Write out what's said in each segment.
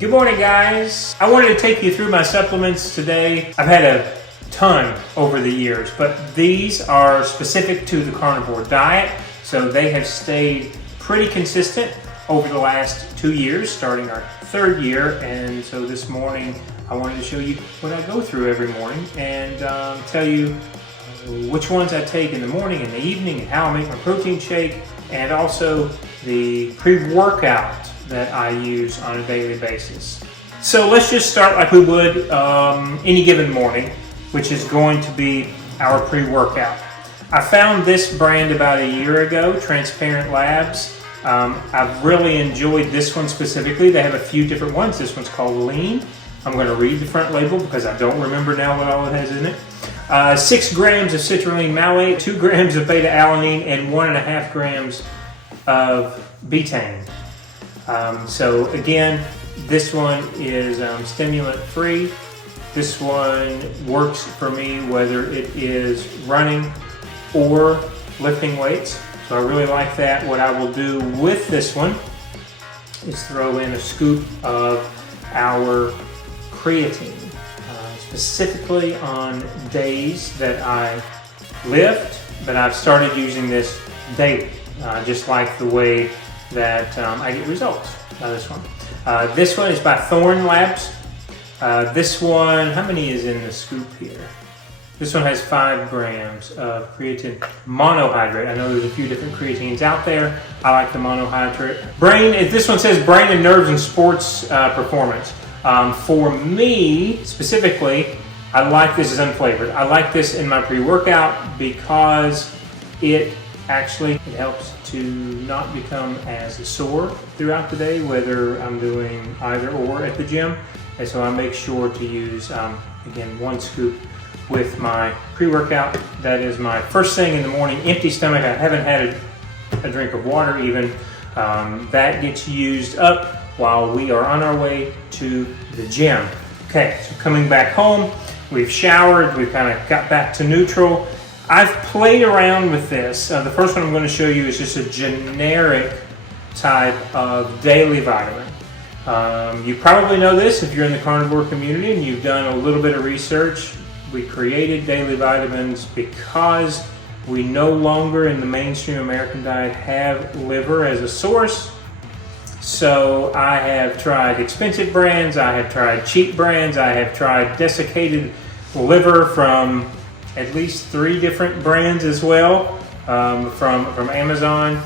Good morning, guys. I wanted to take you through my supplements today. I've had a ton over the years, but these are specific to the carnivore diet, so they have stayed pretty consistent over the last 2 years, starting our third year. And so this morning, I wanted to show you what I go through every morning and tell you which ones I take in the morning and the evening and how I make my protein shake, and also the pre-workout that I use on a daily basis. So let's just start like we would any given morning, which is going to be our pre-workout. I found this brand about a year ago, Transparent Labs. I've really enjoyed this one specifically. They have a few different ones. This one's called Lean. I'm going to read the front label because I don't remember now what all it has in it. 6 grams of citrulline malate, 2 grams of beta-alanine, and 1.5 grams of betaine. So again, this one is stimulant-free. This one works for me whether it is running or lifting weights. So I really like that. What I will do with this one is throw in a scoop of our creatine, specifically on days that I lift, but I've started using this daily, just like the way that I get results by this one. This one is by Thorne Labs. This one, how many is in the scoop here? This one has 5 grams of creatine monohydrate. I know there's a few different creatines out there. I like the monohydrate. This one says brain and nerves and sports performance. For me, specifically, I like this as unflavored. I like this in my pre-workout because it helps to not become as sore throughout the day, whether I'm doing either or at the gym. And so I make sure to use, again, 1 scoop with my pre-workout. That is my first thing in the morning, empty stomach. I haven't had a drink of water even. That gets used up while we are on our way to the gym. Okay, so coming back home, we've showered, we've kind of got back to neutral. I've played around with this. The first one I'm going to show you is just a generic type of daily vitamin. You probably know this if you're in the carnivore community and you've done a little bit of research. We created daily vitamins because we no longer in the mainstream American diet have liver as a source. So I have tried expensive brands, I have tried cheap brands, I have tried desiccated liver from at least 3 different brands as well, from Amazon.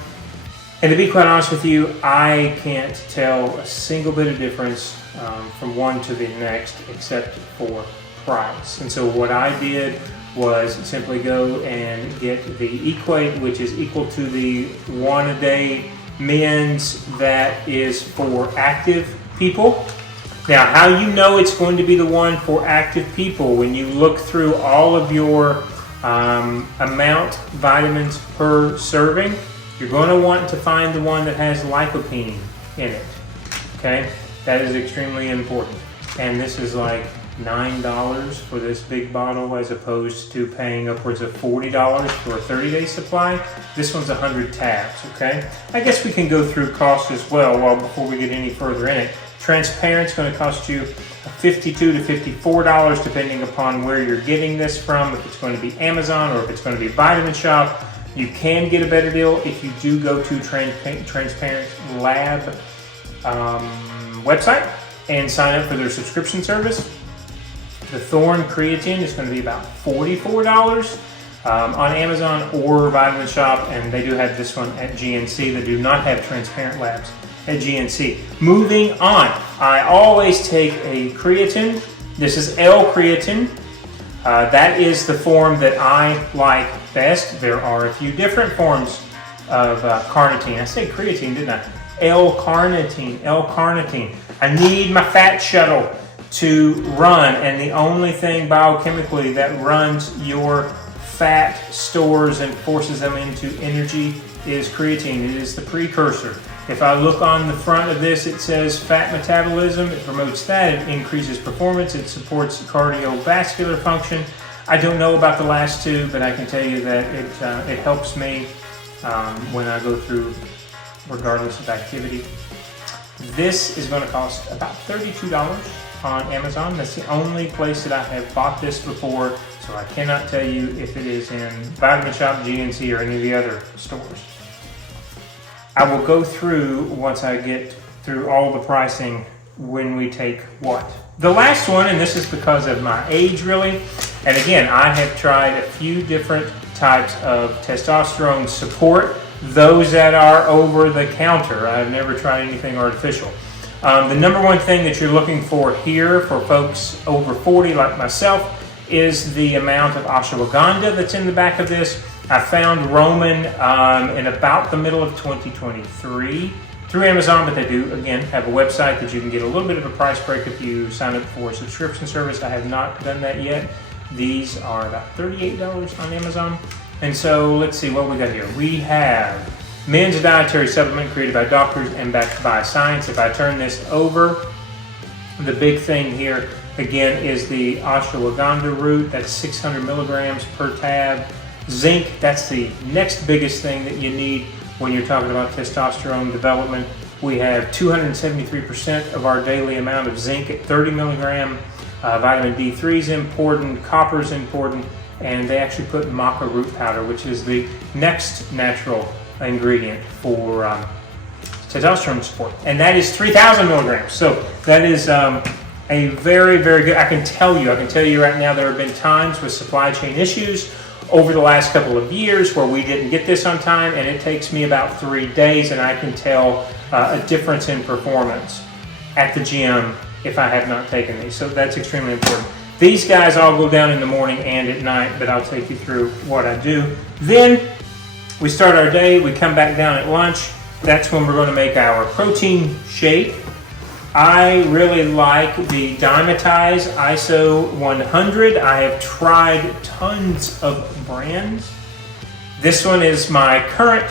And to be quite honest with you, I can't tell a single bit of difference from one to the next except for price. And so what I did was simply go and get the Equate, which is equal to the 1 a day men's that is for active people. Now, how you know it's going to be the one for active people, when you look through all of your amount vitamins per serving, you're going to want to find the one that has lycopene in it. Okay, that is extremely important. And this is like $9 for this big bottle as opposed to paying upwards of $40 for a 30-day supply. This one's 100 tabs, okay? I guess we can go through cost as well before we get any further in it. Transparent's going to cost you $52 to $54 depending upon where you're getting this from, if it's going to be Amazon or if it's going to be Vitamin Shop. You can get a better deal if you do go to Transparent Lab website and sign up for their subscription service. The Thorne creatine is going to be about $44 on Amazon or Vitamin Shop, and they do have this one at GNC. They do not have Transparent Labs at GNC. Moving on, I always take a creatine. This is L-creatine. That is the form that I like best. There are a few different forms of carnitine. I said creatine, didn't I? L-carnitine, L-carnitine. I need my fat shuttle to run, and the only thing biochemically that runs your fat stores and forces them into energy is creatine. It is the precursor. If I look on the front of this, it says fat metabolism. It promotes that. It increases performance. It supports cardiovascular function. I don't know about the last 2, but I can tell you that it helps me when I go through, regardless of activity. This is going to cost about $32 on Amazon. That's the only place that I have bought this before, so I cannot tell you if it is in Vitamin Shop, GNC, or any of the other stores. I will go through, once I get through all the pricing, when we take what. The last one, and this is because of my age really, and again, I have tried a few different types of testosterone support, those that are over the counter. I've never tried anything artificial. The number one thing that you're looking for here for folks over 40 like myself is the amount of ashwagandha that's in the back of this. I found Roman in about the middle of 2023 through Amazon, but they do, again, have a website that you can get a little bit of a price break if you sign up for a subscription service. I have not done that yet. These are about $38 on Amazon. And so let's see what we got here. We have men's dietary supplement created by doctors and backed by science. If I turn this over, the big thing here, again, is the ashwagandha root. That's 600 milligrams per tab. Zinc, that's the next biggest thing that you need when you're talking about testosterone development. We have 273% of our daily amount of zinc at 30 milligram. Vitamin D3 is important, copper is important, and they actually put maca root powder, which is the next natural ingredient for testosterone support. And that is 3,000 milligrams. So that is a very, very good, I can tell you right now, there have been times with supply chain issues over the last couple of years where we didn't get this on time, and it takes me about 3 days, and I can tell a difference in performance at the gym if I have not taken these. So that's extremely important. These guys all go down in the morning and at night, but I'll take you through what I do. Then we start our day, we come back down at lunch. That's when we're going to make our protein shake. I really like the Dymatize ISO 100. I have tried tons of brands. This one is my current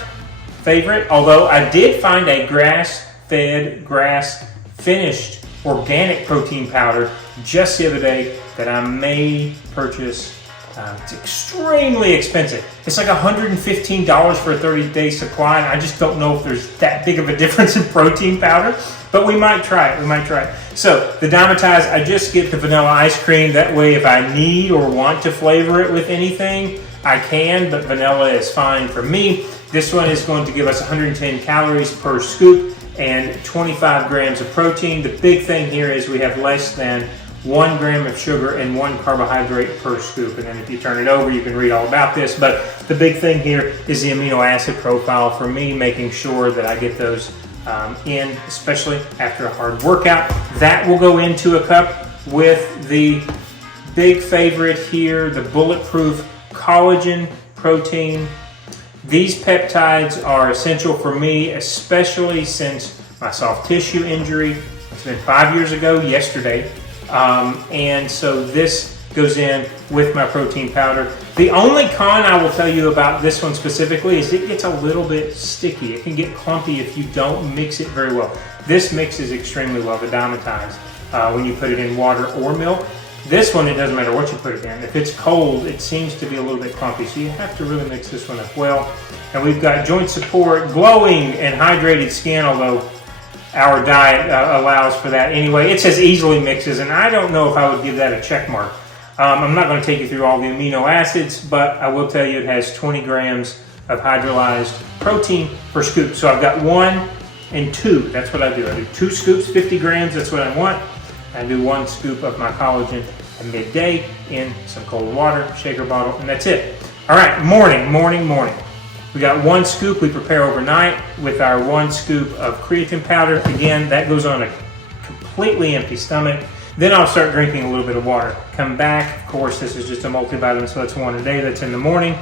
favorite, although I did find a grass-fed, grass-finished organic protein powder just the other day that I may purchase. It's extremely expensive. It's like $115 for a 30-day supply, and I just don't know if there's that big of a difference in protein powder, but we might try it. So the Dymatize, I just get the vanilla ice cream. That way, if I need or want to flavor it with anything, I can, but vanilla is fine for me. This one is going to give us 110 calories per scoop and 25 grams of protein. The big thing here is we have less than 1 gram of sugar and 1 carbohydrate per scoop. And then if you turn it over, you can read all about this. But the big thing here is the amino acid profile for me, making sure that I get those in, especially after a hard workout. That will go into a cup with the big favorite here, the Bulletproof Collagen Protein. These peptides are essential for me, especially since my soft tissue injury. It's been 5 years ago yesterday. And so this goes in with my protein powder. The only con I will tell you about this one specifically is it gets a little bit sticky. It can get clumpy if you don't mix it very well. This mixes extremely well, the Dymatize, when you put it in water or milk. This one, it doesn't matter what you put it in. If it's cold, it seems to be a little bit clumpy, so you have to really mix this one up well. And we've got joint support, glowing and hydrated skin, although our diet allows for that anyway. It says easily mixes, and I don't know if I would give that a check mark. I'm not going to take you through all the amino acids, but I will tell you it has 20 grams of hydrolyzed protein per scoop. So I've got 1 and 2. That's what I do. I do 2 scoops, 50 grams. That's what I want. I do 1 scoop of my collagen at midday in some cold water, shaker bottle, and that's it. All right, morning. We got 1 scoop we prepare overnight with our 1 scoop of creatine powder. Again, that goes on a completely empty stomach. Then I'll start drinking a little bit of water. Come back, of course, this is just a multivitamin, so that's 1 a day, that's in the morning.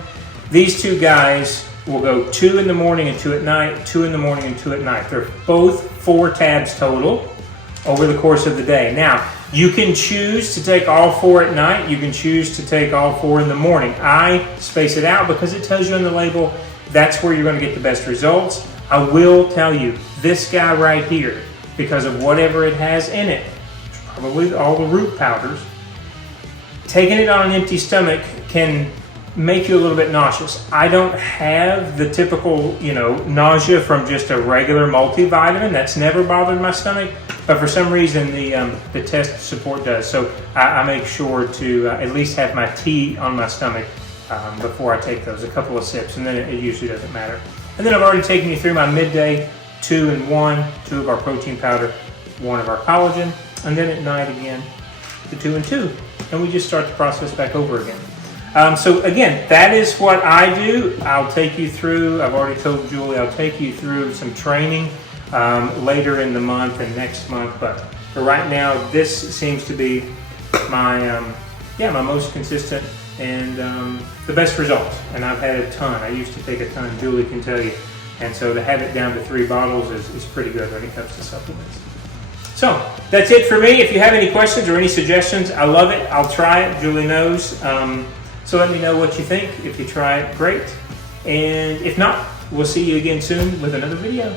These 2 guys will go 2 in the morning and 2 at night, 2 in the morning and 2 at night. They're both 4 tabs total over the course of the day. Now, you can choose to take all 4 at night. You can choose to take all 4 in the morning. I space it out because it tells you on the label that's where you're going to get the best results. I will tell you, this guy right here, because of whatever it has in it, probably all the root powders, taking it on an empty stomach can make you a little bit nauseous. I don't have the typical, nausea from just a regular multivitamin. That's never bothered my stomach, but for some reason the test support does. So I make sure to at least have my tea on my stomach before I take those, a couple of sips, and then it usually doesn't matter. And then I've already taken you through my midday 2 and 1, 2 of our protein powder, 1 of our collagen, and then at night again, the 2 and 2. And we just start the process back over again. So again, that is what I do. I'll take you through, I've already told Julie, I'll take you through some training later in the month and next month. But for right now, this seems to be my most consistent and the best results. And I've had a ton. I used to take a ton, Julie can tell you. And so to have it down to 3 bottles is pretty good when it comes to supplements. So that's it for me. If you have any questions or any suggestions, I love it. I'll try it. Julie knows. So let me know what you think. If you try it, great. And if not, we'll see you again soon with another video.